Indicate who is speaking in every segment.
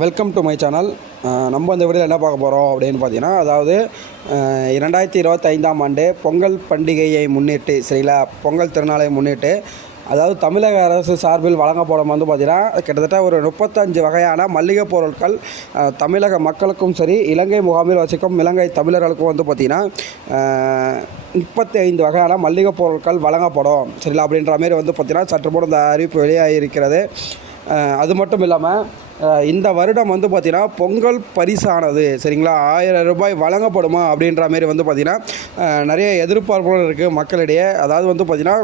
Speaker 1: Welcome to my channel நம்ம இந்த வீடியோவில் என்ன பார்க்க போகிறோம் அப்படின்னு பார்த்தீங்கன்னா அதாவது இரண்டாயிரத்தி இருபத்தைந்தாம் ஆண்டு பொங்கல் பண்டிகையை முன்னிட்டு சரிங்களா? பொங்கல் திருநாளை முன்னிட்டு அதாவது தமிழக அரசு சார்பில் வழங்கப்படும் வந்து பார்த்திங்கன்னா கிட்டத்தட்ட ஒரு முப்பத்தஞ்சு வகையான மல்லிகை பொருட்கள் தமிழக மக்களுக்கும் சரி இலங்கை முகாமில் வசிக்கும் இலங்கை தமிழர்களுக்கும் வந்து பார்த்திங்கன்னா முப்பத்தி ஐந்து வகையான மல்லிகை பொருட்கள் வழங்கப்படும் சரிங்களா? அப்படின்ற மாதிரி வந்து பார்த்திங்கன்னா சற்று போட இந்த அறிவிப்பு வெளியாகி இருக்கிறது அது மட்டும் இல்லாமல் இந்த வருடம் வந்து பார்த்திங்கன்னா பொங்கல் பரிசானது சரிங்களா? ஆயிரம் ரூபாய் வழங்கப்படுமா அப்படின்ற மாரி வந்து பார்த்திங்கன்னா நிறைய எதிர்பார்ப்புகள் இருக்குது மக்களிடையே. அதாவது வந்து பார்த்திங்கன்னா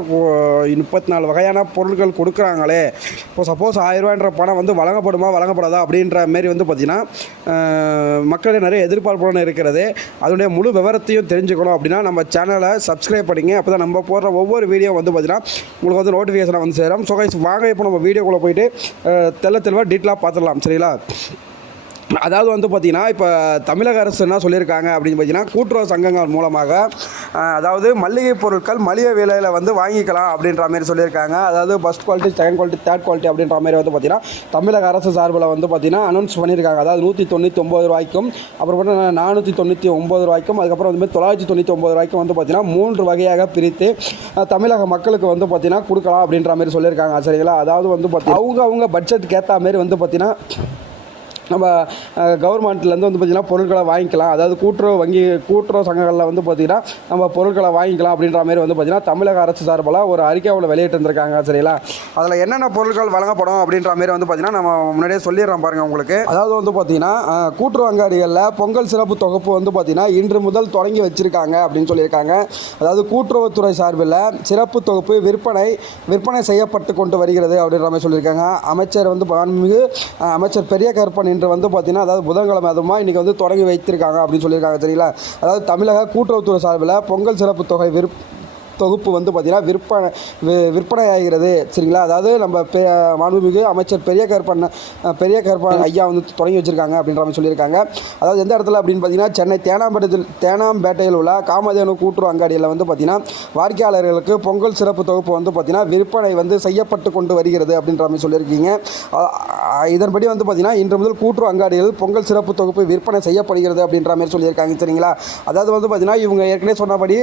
Speaker 1: முப்பத்தி நாலு வகையான பொருட்கள் கொடுக்குறாங்களே. இப்போ சப்போஸ் ஆயிரரூபான்ற பணம் வந்து வழங்கப்படுமா வழங்கப்படாதா அப்படின்ற மாரி வந்து பார்த்திங்கன்னா அஹ் மக்களிடையே நிறைய எதிர்பார்ப்புடன் இருக்கிறது. அதனுடைய முழு விவரத்தையும் தெரிஞ்சுக்கணும் அப்படின்னா நம்ம சேனலை சப்ஸ்கிரைப் பண்ணிங்க. அப்போ தான் நம்ம போடுற ஒவ்வொரு வீடியோ வந்து பார்த்திங்கன்னா உங்களுக்கு வந்து நோட்டிஃபிகேஷனை வந்து சேரும். ஸோ கைஸ் வாங்க இப்போ நம்ம வீடியோக்குள்ளே போயிட்டு தெல்ல தெளிவாக டீட்டெயிலாக பார்த்துடலாம் சரிங்களா? அதாவது வந்து பார்த்திங்கன்னா இப்போ தமிழக அரசு என்ன சொல்லியிருக்காங்க அப்படின்னு பார்த்தீங்கன்னா கூட்டுறவு சங்கங்கள் மூலமாக அதாவது மளிகை பொருட்கள் மளிகை விலையில் வந்து வாங்கிக்கலாம் அப்படின்ற மாதிரி சொல்லியிருக்காங்க. அதாவது first quality second quality third quality அப்படின்ற மாதிரி வந்து பார்த்திங்கன்னா தமிழக அரசு சார்பில் வந்து பார்த்திங்கன்னா அனௌன்ஸ் பண்ணியிருக்காங்க. அதாவது நூற்றி தொண்ணூற்றி ஒம்பது ரூபாய்க்கும் அப்புறம் பார்த்தீங்கன்னா நானூற்றி தொண்ணூற்றி ஒம்பது ரூபாய்க்கும் அதுக்கப்புறம் வந்து தொள்ளாயிரத்தி தொண்ணூற்றி ஒம்பது ரூபாய்க்கும் வந்து பார்த்திங்கன்னா மூன்று வகையாக பிரித்து தமிழக மக்களுக்கு வந்து பார்த்திங்கன்னா கொடுக்கலாம் அப்படின்ற மாதிரி சொல்லியிருக்காங்க. சரிங்களா? அதாவது வந்து பார்த்திங்கன்னா அவங்க அவங்க பட்ஜெட்டுக்கு ஏற்ற மாதிரி வந்து பார்த்திங்கன்னா நம்ம கவர்மெண்ட்லேருந்து வந்து பார்த்திங்கன்னா பொருட்களை வாங்கிக்கலாம். அதாவது கூட்டுறவு வங்கி கூட்டுறவு சங்கங்களில் வந்து பார்த்திங்கன்னா நம்ம பொருட்களை வாங்கிக்கலாம் அப்படின்ற மாதிரி வந்து பார்த்திங்கன்னா தமிழக அரசு சார்பில் ஒரு அறிக்கை ஒன்று வெளியிட்டு இருந்திருக்காங்க சரிங்களா? அதில் என்னென்ன பொருட்கள் வழங்கப்படும் அப்படின்ற மாதிரி வந்து பார்த்திங்கன்னா நம்ம முன்னாடியே சொல்லிடுறோம் பாருங்கள் உங்களுக்கு. அதாவது வந்து பார்த்திங்கன்னா கூட்டுறவு அங்காடிகளில் பொங்கல் சிறப்பு தொகுப்பு வந்து பார்த்திங்கன்னா இன்று முதல் தொடங்கி வச்சுருக்காங்க அப்படின்னு சொல்லியிருக்காங்க. அதாவது கூட்டுறவுத்துறை சார்பில் சிறப்பு தொகுப்பு விற்பனை விற்பனை செய்யப்பட்டு கொண்டு வருகிறது அப்படின்ற மாதிரி சொல்லியிருக்காங்க. அமைச்சர் வந்து மாண்புமிகு அமைச்சர் பெரிய கருப்பன் இன்று வந்து பார்த்தீங்கன்னா அதாவது புதன்கிழமை அதுமா இன்றைக்கி வந்து தொடங்கி வைத்திருக்காங்க அப்படின்னு சொல்லியிருக்காங்க சரிங்களா அதாவது தமிழக கூட்டுறவுத்துறை சார்பில் பொங்கல் சிறப்பு தொகை விற் தொகுப்பு வந்து பார்த்திங்கன்னா விற்பனை விற்பனையாகிறது. விற்பனை ஆகிறது சரிங்களா? அதாவது நம்ம பெ மாண்புமிகு அமைச்சர் பெரிய கருப்பண்ண பெரிய கருப்பண்ண ஐயா வந்து தொடங்கி வச்சுருக்காங்க அப்படின்ற மாதிரி சொல்லியிருக்காங்க. அதாவது எந்த இடத்துல அப்படின்னு பார்த்தீங்கன்னா சென்னை தேனாம்பேட்டத்தில் தேனாம்பேட்டையில் உள்ள காமதேனு கூட்டுறவு அங்காடியில் வந்து பார்த்திங்கன்னா வாடிக்கையாளர்களுக்கு பொங்கல் சிறப்பு தொகுப்பு வந்து பார்த்திங்கன்னா விற்பனை வந்து செய்யப்பட்டு கொண்டு வருகிறது அப்படின்ற மாதிரி சொல்லியிருக்கீங்க. இதன்படி வந்து பார்த்திங்கன்னா இன்று முதல் கூட்டுறவு அங்காடியில் பொங்கல் சிறப்பு தொகுப்பு விற்பனை செய்யப்படுகிறது அப்படின்ற மாதிரி சொல்லியிருக்காங்க. சரிங்களா? அதாவது வந்து பார்த்திங்கன்னா இவங்க ஏற்கனவே சொன்னபடி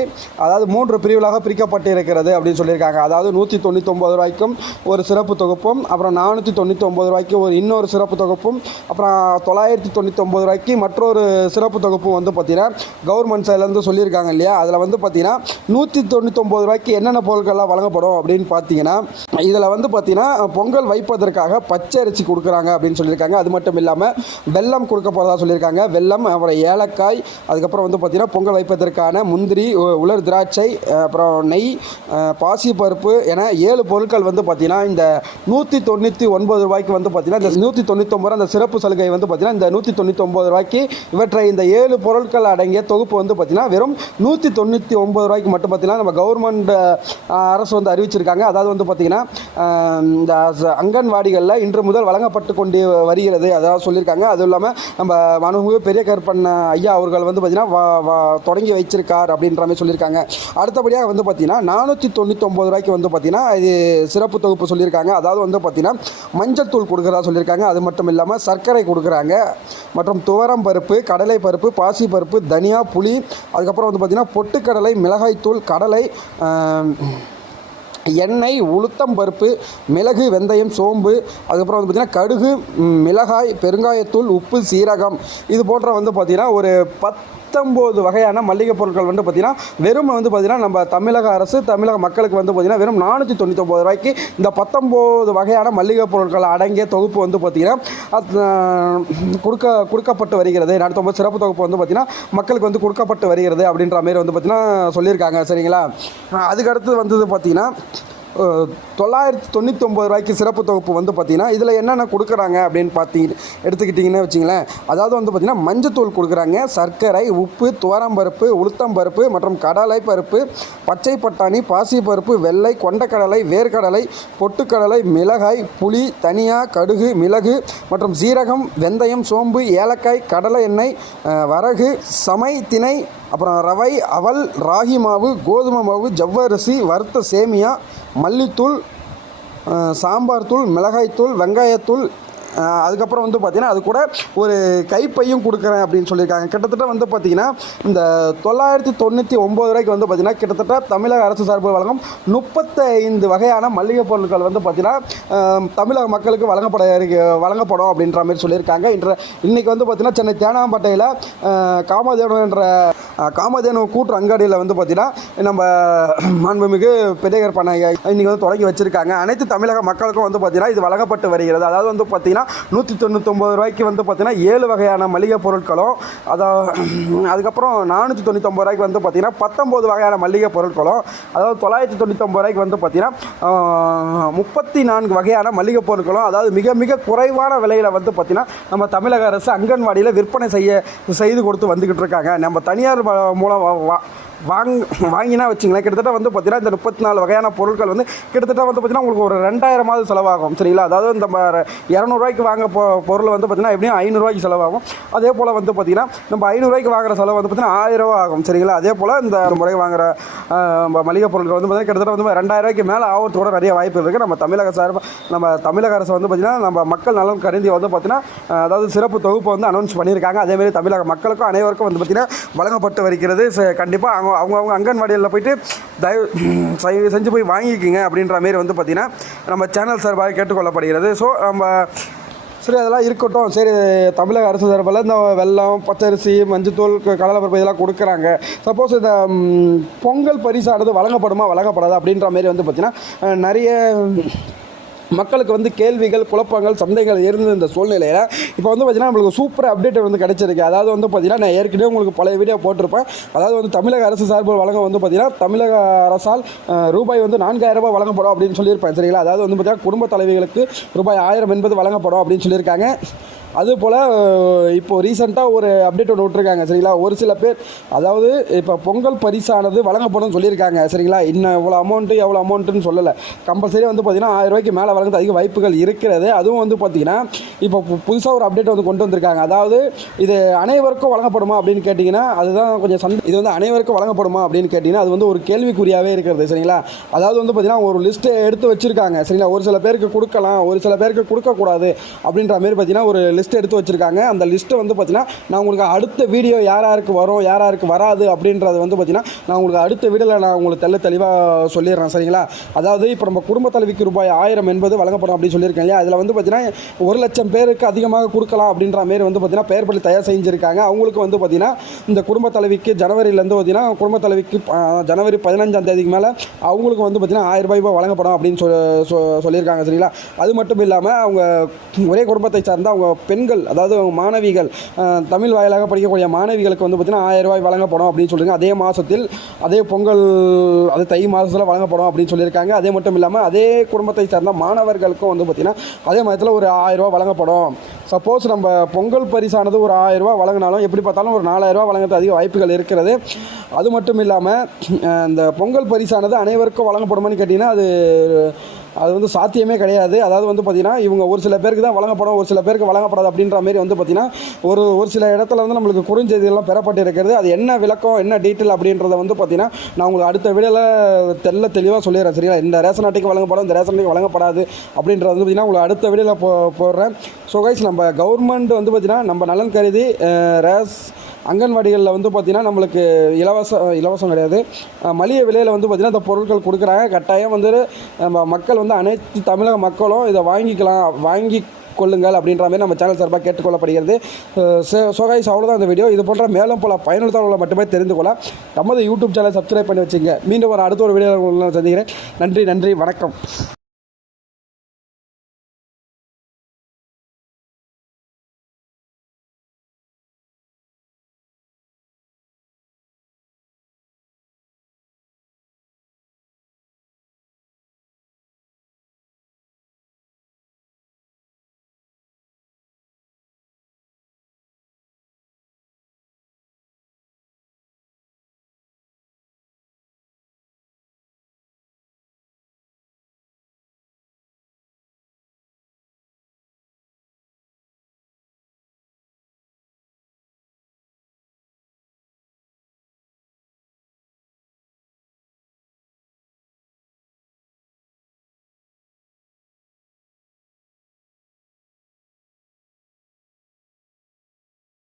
Speaker 1: அதாவது மூன்று பிரிவுகளாக பிரிக்கப்பட்டு இருக்கிறது அப்படின்னு சொல்லியிருக்காங்க. அதாவது நூற்றி தொண்ணூத்தொம்பது ரூபாய்க்கும் ஒரு சிறப்பு தொகுப்பும் அப்புறம் நானூற்றி தொண்ணூற்றி ரூபாய்க்கு ஒரு இன்னொரு சிறப்பு தொகுப்பும் அப்புறம் தொள்ளாயிரத்தி தொண்ணூற்றி ரூபாய்க்கு மற்றொரு சிறப்பு தொகுப்பும் வந்து பார்த்தீங்கன்னா கவர்மெண்ட் சைட்லேருந்து சொல்லியிருக்காங்க இல்லையா? அதில் வந்து பார்த்தீங்கன்னா நூற்றி தொண்ணூத்தொம்பது ரூபாய்க்கு என்னென்ன பொருட்கள்லாம் வழங்கப்படும் அப்படின்னு பார்த்தீங்கன்னா இதில் வந்து பார்த்தீங்கன்னா பொங்கல் வைப்பதற்காக பச்சை அரிசி கொடுக்குறாங்க அப்படின்னு சொல்லியிருக்காங்க. அது மட்டும் இல்லாமல் வெல்லம் கொடுக்க போகிறதா சொல்லியிருக்காங்க. வெல்லம் அப்புறம் ஏலக்காய் அதுக்கப்புறம் வந்து பார்த்திங்கன்னா பொங்கல் வைப்பதற்கான முந்திரி உலர் திராட்சை அப்புறம் நெய் பாசிப்பருப்பு என ஏழு பொருட்கள் வந்து பார்த்திங்கன்னா இந்த நூற்றி தொண்ணூற்றி ஒன்பது ரூபாய்க்கு வந்து பார்த்திங்கன்னா இந்த நூற்றி தொண்ணூத்தொம்பது அந்த சிறப்பு சலுகை வந்து பார்த்திங்கன்னா இந்த நூற்றி தொண்ணூத்தொம்பது ரூபாய்க்கு இவற்றை இந்த ஏழு பொருட்கள் அடங்கிய தொகுப்பு வந்து பார்த்திங்கன்னா வெறும் நூற்றி தொண்ணூற்றி ஒம்பது ரூபாய்க்கு மட்டும் பார்த்திங்கன்னா நம்ம கவர்மெண்ட் அரசு வந்து அறிவிச்சிருக்காங்க. அதாவது வந்து பார்த்திங்கன்னா இந்த அங்கன்வாடிகளில் இன்று முதல் வழங்கப்பட்டு கொண்டு வருகிறது. அதாவது சொல்லியிருக்காங்க. அதுவும் இல்லாமல் நம்ம மனுகு பெரிய கருப்பன் ஐயா அவர்கள் வந்து பார்த்திங்கன்னா தொடங்கி வச்சிருக்கார் அப்படின்ற மாதிரி சொல்லியிருக்காங்க. அடுத்தபடியாக வந்து வந்து பார்த்திங்கன்னா நானூற்றி தொண்ணூத்தொம்பது ரூபாய்க்கு வந்து பார்த்திங்கன்னா இது சிறப்பு தொகுப்பு சொல்லியிருக்காங்க. அதாவது வந்து பார்த்திங்கன்னா மஞ்சள் தூள் கொடுக்குறதா சொல்லியிருக்காங்க. அது மட்டும் இல்லாமல் சர்க்கரை கொடுக்குறாங்க. மற்றும் துவரம் பருப்பு கடலை பருப்பு பாசி பருப்பு தனியா புளி அதுக்கப்புறம் வந்து பார்த்திங்கன்னா பொட்டுக்கடலை மிளகாய்த்தூள் கடலை எண்ணெய் உளுத்தம் பருப்பு மிளகு வெந்தயம் சோம்பு அதுக்கப்புறம் வந்து பார்த்திங்கன்னா கடுகு மிளகாய் பெருங்காயத்தூள் உப்பு சீரகம். இது போன்ற வந்து பார்த்திங்கன்னா ஒரு பத்தொம்போது வகையான மளிகை பொருட்கள் வந்து பார்த்திங்கன்னா வெறும் வந்து பார்த்திங்கன்னா நம்ம தமிழக அரசு தமிழக மக்களுக்கு வந்து பார்த்திங்கன்னா வெறும் நானூற்றி தொண்ணூத்தொம்பது ரூபாய்க்கு இந்த பத்தொம்போது வகையான மளிகை பொருட்கள் அடங்கிய தொகுப்பு வந்து பார்த்திங்கன்னா கொடுக்க கொடுக்கப்பட்டு வருகிறது. நடத்தும்போது சிறப்பு தொகுப்பு வந்து பார்த்திங்கன்னா மக்களுக்கு வந்து கொடுக்கப்பட்டு வருகிறது அப்படின்ற மாதிரி வந்து பார்த்திங்கன்னா சொல்லியிருக்காங்க. சரிங்களா? அதுக்கடுத்து அதுக்கு வந்தது பார்த்திங்கன்னா தொள்ளாயிரத்தி தொண்ணூற்றி ஒம்பது ரூபாய்க்கு சிறப்பு தொகுப்பு வந்து பார்த்திங்கன்னா இதில் என்னென்ன கொடுக்குறாங்க அப்படின்னு பார்த்தி எடுத்துக்கிட்டிங்கன்னு வச்சிங்களேன். அதாவது வந்து பார்த்திங்கன்னா மஞ்சத்தூள் கொடுக்குறாங்க. சர்க்கரை உப்பு துவரம்பருப்பு உளுத்தம்பருப்பு மற்றும் கடலை பருப்பு பச்சை பட்டாணி பாசி பருப்பு வெள்ளை கொண்டக்கடலை வேர்க்கடலை பொட்டுக்கடலை மிளகாய் புளி தனியா கடுகு மிளகு மற்றும் சீரகம் வெந்தயம் சோம்பு ஏலக்காய் கடலை எண்ணெய் வரகு சமை திணை அப்புறம் ரவை அவல் ராகி மாவு கோதுமை மாவு ஜவ்வரிசி வறுத்த சேமியா மல்லித்தூள் சாம்பார் தூள் மிளகாய்த்தூள் வெங்காயத்தூள் அதுக்கப்புறம் வந்து பார்த்தீங்கன்னா அது கூட ஒரு கைப்பையும் கொடுக்குறேன் அப்படின்னு சொல்லியிருக்காங்க. கிட்டத்தட்ட வந்து பார்த்தீங்கன்னா இந்த தொள்ளாயிரத்தி தொண்ணூற்றி ஒம்பது ரூபாய்க்கு வந்து பார்த்தீங்கன்னா கிட்டத்தட்ட தமிழக அரசு சார்பில் வழங்கும் முப்பத்தைந்து வகையான மளிகை பொருட்கள் வந்து பார்த்தீங்கன்னா தமிழக மக்களுக்கு வழங்கப்பட வழங்கப்படும் அப்படின்ற மாதிரி சொல்லியிருக்காங்க. இன்ற இன்றைக்கி வந்து பார்த்தீங்கன்னா சென்னை தேனாம்பேட்டையில் காமதேனு என்ற காமதேனு கூட்டு அங்காடியில் வந்து பார்த்தீங்கன்னா நம்ம மாண்புமிகு பெரியகர் பண்ண இன்றைக்கி வந்து தொடங்கி வச்சுருக்காங்க. அனைத்து தமிழக மக்களுக்கும் வந்து பார்த்தீங்கன்னா இது வழங்கப்பட்டு வருகிறது. அதாவது வந்து பார்த்தீங்கன்னா நூற்றி தொண்ணூத்தொம்பது ரூபாய்க்கு வந்து பார்த்தீங்கன்னா ஏழு வகையான மளிகை பொருட்களும் அதை அதுக்கப்புறம் நானூற்றி தொண்ணூத்தொம்பது ரூபாய்க்கு வந்து பார்த்தீங்கன்னா பத்தொம்போது வகையான மளிகை பொருட்களும் அதாவது தொள்ளாயிரத்தி தொண்ணூத்தொம்பது ரூபாய்க்கு வந்து பார்த்தீங்கன்னா முப்பத்தி நான்கு வகையான மளிகை பொருட்களும் அதாவது மிக மிக குறைவான விலையில் வந்து பார்த்தீங்கன்னா நம்ம தமிழக அரசு அங்கன்வாடியில் விற்பனை செய்ய செய்து கொடுத்து வந்துக்கிட்டு இருக்காங்க. நம்ம தனியார் மூலம் வாங் வாங்கினா வச்சிங்களேன் கிட்டத்தட்ட வந்து பார்த்தீங்கன்னா இந்த முப்பத்தி நாலு வகையான பொருட்கள் வந்து கிட்டத்தட்ட வந்து பார்த்தீங்கன்னா உங்களுக்கு ஒரு ரெண்டாயிரமாவது செலவாகும். சரிங்களா? அதாவது இந்த இரநூறுவாய்க்கு வாங்க பொ பொருள் வந்து பார்த்தீங்கன்னா எப்படியும் ஐநூறுரூவாய்க்கு செலவாகும். அதே போல் வந்து பார்த்தீங்கன்னா நம்ம ஐநூறுரூவாய்க்கு வாங்குற செலவு வந்து பார்த்தீங்கன்னா ஆயிரம் ரூபா ஆகும். சரிங்களா? அதே போல் இந்த முறை வாங்குற ம- மளிகை பொருட்கள் வந்து பார்த்தீங்கன்னா கிட்டத்தட்ட வந்து ரெண்டாயிரம் ரூபாய்க்கு மேலே ஆகிறதுக்கு கூட நிறைய வாய்ப்பு இருக்குது நம்ம தமிழக சார் நம்ம தமிழக அரசு வந்து பார்த்தீங்கன்னா நம்ம மக்கள் நலன் கருதி வந்து பார்த்தீங்கன்னா அதாவது சிறப்பு தொகுப்பு வந்து அனௌன்ஸ் பண்ணியிருக்காங்க. அதேமாதிரி தமிழக மக்களுக்கும் அனைவருக்கும் வந்து பார்த்தீங்கன்னா வழங்கப்பட்டு வருகிறது. கண்டிப்பாக அவங்க அவங்க அவங்க அங்கன்வாடியில் போயிட்டு தயவு செய்- செஞ்சு போய் வாங்கிக்கிங்க அப்படின்ற மாரி வந்து பார்த்திங்கன்னா நம்ம சேனல் சார்பாக கேட்டுக்கொள்ளப்படுகிறது. ஸோ நம்ம சரி அதெல்லாம் இருக்கட்டும். சரி தமிழக அரசு சார்பில் இந்த வெல்லம் பச்சரிசி மஞ்சத்தூள் கடலைப்பருப்பு இதெல்லாம் கொடுக்குறாங்க. சப்போஸ் இந்த பொங்கல் பரிசானது வழங்கப்படுமா வழங்கப்படாது அப்படின்ற மாரி வந்து பார்த்திங்கன்னா நிறைய மக்களுக்கு வந்து கேள்விகள் குழப்பங்கள் சந்தேகங்கள் இருந்த இந்த சூழ்நிலையில். இப்போ வந்து பார்த்தீங்கன்னா நம்மளுக்கு சூப்பர் அப்டேட் வந்து கிடைச்சிருக்கு. அதாவது வந்து பார்த்தீங்கன்னா நான் ஏற்கனவே உங்களுக்கு பழைய வீடியோ போட்டிருப்பேன். அதாவது வந்து தமிழக அரசு சார்பில் வழங்க வந்து பார்த்தீங்கன்னா தமிழக அரசால் ரூபாய் வந்து நான்காயிரம் ரூபாய் வழங்கப்படும் அப்படின்னு சொல்லியிருப்பேன் சரிங்களா? அதாவது வந்து பார்த்தீங்கன்னா குடும்ப தலைவிகளுக்கு ரூபாய் ஆயிரம் என்பது வழங்கப்படும் அப்படின்னு சொல்லியிருக்காங்க. அதுபோல் இப்போ ரீசெண்டாக ஒரு அப்டேட் ஒன்று விட்ருக்காங்க சரிங்களா? ஒரு சில பேர் அதாவது இப்போ பொங்கல் பரிசானது வழங்கப்படும் சொல்லியிருக்காங்க சரிங்களா? இன்னும் இவ்வளோ அமௌண்ட்டு எவ்வளோ அமௌண்ட்டுன்னு சொல்லலை. கம்பல்சரி வந்து பார்த்தீங்கன்னா ஆயிரம் ரூபாய்க்கு மேலே வழங்குறது அதிக வாய்ப்புகள் இருக்கிறது. அதுவும் வந்து பார்த்தீங்கன்னா இப்போ புதுசாக ஒரு அப்டேட் வந்து கொண்டு வந்திருக்காங்க. அதாவது இது அனைவருக்கும் வழங்கப்படுமா அப்படின்னு கேட்டிங்கன்னா அதுதான் கொஞ்சம் சந்த இது வந்து அனைவருக்கும் வழங்கப்படுமா அப்படின்னு கேட்டிங்கன்னா அது வந்து ஒரு கேள்விக்குறியாகவே இருக்கிறது சரிங்களா? அதாவது வந்து பார்த்திங்கன்னா ஒரு லிஸ்ட்டை எடுத்து வச்சுருக்காங்க சரிங்களா? ஒரு சில பேருக்கு கொடுக்கலாம் ஒரு சில பேருக்கு கொடுக்கக்கூடாது அப்படின்ற மாதிரி பார்த்தீங்கன்னா ஒரு லிஸ்ட் எடுத்து வச்சுருக்காங்க. அந்த லிஸ்ட்டை வந்து பார்த்திங்கன்னா நான் உங்களுக்கு அடுத்த வீடியோ யார் யாருக்கு வரும் யார் யாருக்கு வராது அப்படின்றது வந்து பார்த்தீங்கன்னா நான் உங்களுக்கு அடுத்த வீடியோவில் நான் உங்களுக்கு தெல்ல தெளிவாக சொல்லிடுறேன் சரிங்களா? அதாவது இப்போ நம்ம குடும்ப தலைவிக்கு ரூபாய் ஆயிரம் என்பது வழங்கப்படும் அப்படின்னு சொல்லியிருக்கேன் இல்லையா? அதில் வந்து பார்த்தீங்கன்னா ஒரு லட்சம் பேருக்கு அதிகமாக கொடுக்கலாம் அப்படின்ற மாரி வந்து பார்த்திங்கன்னா பெயர் பள்ளி தயார் செஞ்சுருக்காங்க. அவங்களுக்கு வந்து பார்த்திங்கன்னா இந்த குடும்ப தலைவிக்கு ஜனவரியிலேருந்து பார்த்தீங்கன்னா குடும்ப தலைவிக்கு ஜனவரி பதினஞ்சாம் தேதிக்கு மேலே அவங்களுக்கு வந்து பார்த்தீங்கன்னா ஆயிரம் ரூபாய் வழங்கப்படும் அப்படின்னு சொ சொ- சொல்லியிருக்காங்க சரிங்களா? அது மட்டும் இல்லாமல் அவங்க ஒரே குடும்பத்தை சார்ந்த அவங்க பெண்கள் அதாவது அவங்க மாணவிகள் தமிழ் வாயிலாக படிக்கக்கூடிய மாணவிகளுக்கு வந்து பார்த்தீங்கன்னா ஆயிரம் ரூபாய் வழங்கப்படும் அப்படின்னு சொல்லியிருக்காங்க. அதே மாதத்தில் அதே பொங்கல் அது தை மாதத்தில் வழங்கப்படும் அப்படின்னு சொல்லியிருக்காங்க. அதே மட்டும் இல்லாமல் அதே குடும்பத்தை சார்ந்த மாணவர்களுக்கும் வந்து பார்த்திங்கன்னா அதே மாதத்தில் ஒரு ஆயிரம் ரூபாய் வழங்கப்படும். சப்போஸ் நம்ம பொங்கல் பரிசானது ஒரு ஆயிரம் வழங்கினாலும் எப்படி பார்த்தாலும் ஒரு நாலாயிரம் வழங்குறது அதிக வாய்ப்புகள் இருக்கிறது. அது மட்டும் இல்லாமல் இந்த பொங்கல் பரிசானது அனைவருக்கும் வழங்கப்படுமான்னு கேட்டிங்கன்னா அது அது வந்து சாத்தியமே கிடையாது. அதாவது வந்து பார்த்திங்கன்னா இவங்க ஒரு சில பேருக்கு தான் வழங்கப்படும் ஒரு சில பேருக்கு வழங்கப்படாது அப்படின்ற மாரி வந்து பார்த்திங்கன்னா ஒரு ஒரு சில இடத்துல வந்து நம்மளுக்கு குறுஞ்செய்திகள்லாம் பெறப்பட்டு இருக்கிறது அது என்ன விளக்கம் என்ன டீட்டெயில் அப்படின்றத வந்து பார்த்திங்கன்னா நான் உங்களுக்கு அடுத்த வீடியோவில் தெல்ல தெளிவாக சொல்லிடுறேன் சரிங்களா? இந்த ரேஷன் அட்டைக்கு வழங்கப்படும் இந்த ரேஷன் அட்டைக்கு வழங்கப்படாது அப்படின்றது வந்து பார்த்திங்கன்னா உங்களுக்கு அடுத்த வீடியோவில் போ போடுறேன். ஸோ கைஸ் நம்ம கவர்மெண்ட் வந்து பார்த்திங்கன்னா நம்ம நலன் கருதி ரேஸ் அங்கன்வாடிகளில் வந்து பார்த்திங்கன்னா நம்மளுக்கு இலவசம் இலவசம் கிடையாது. மளிகை விலையில் வந்து பார்த்திங்கன்னா இந்த பொருட்கள் கொடுக்குறாங்க. கட்டாயம் வந்து நம்ம மக்கள் வந்து அனைத்து தமிழக மக்களும் இதை வாங்கிக்கலாம் வாங்கி கொள்ளுங்கள் அப்படின்ற மாதிரி நம்ம சேனல் சார்பாக கேட்டுக்கொள்ளப்படுகிறது. சோகாய்ஸ் அவ்வளோதான் இந்த வீடியோ இது போன்ற மேலும் பல பயனுள்ள தகவலை மட்டுமே தெரிந்து கொள்ள நமது யூடியூப் சேனல் சப்ஸ்கிரைப் பண்ணி வச்சுங்க. மீண்டும் ஒரு அடுத்த ஒரு வீடியோ சந்திக்கிறேன். நன்றி நன்றி வணக்கம்.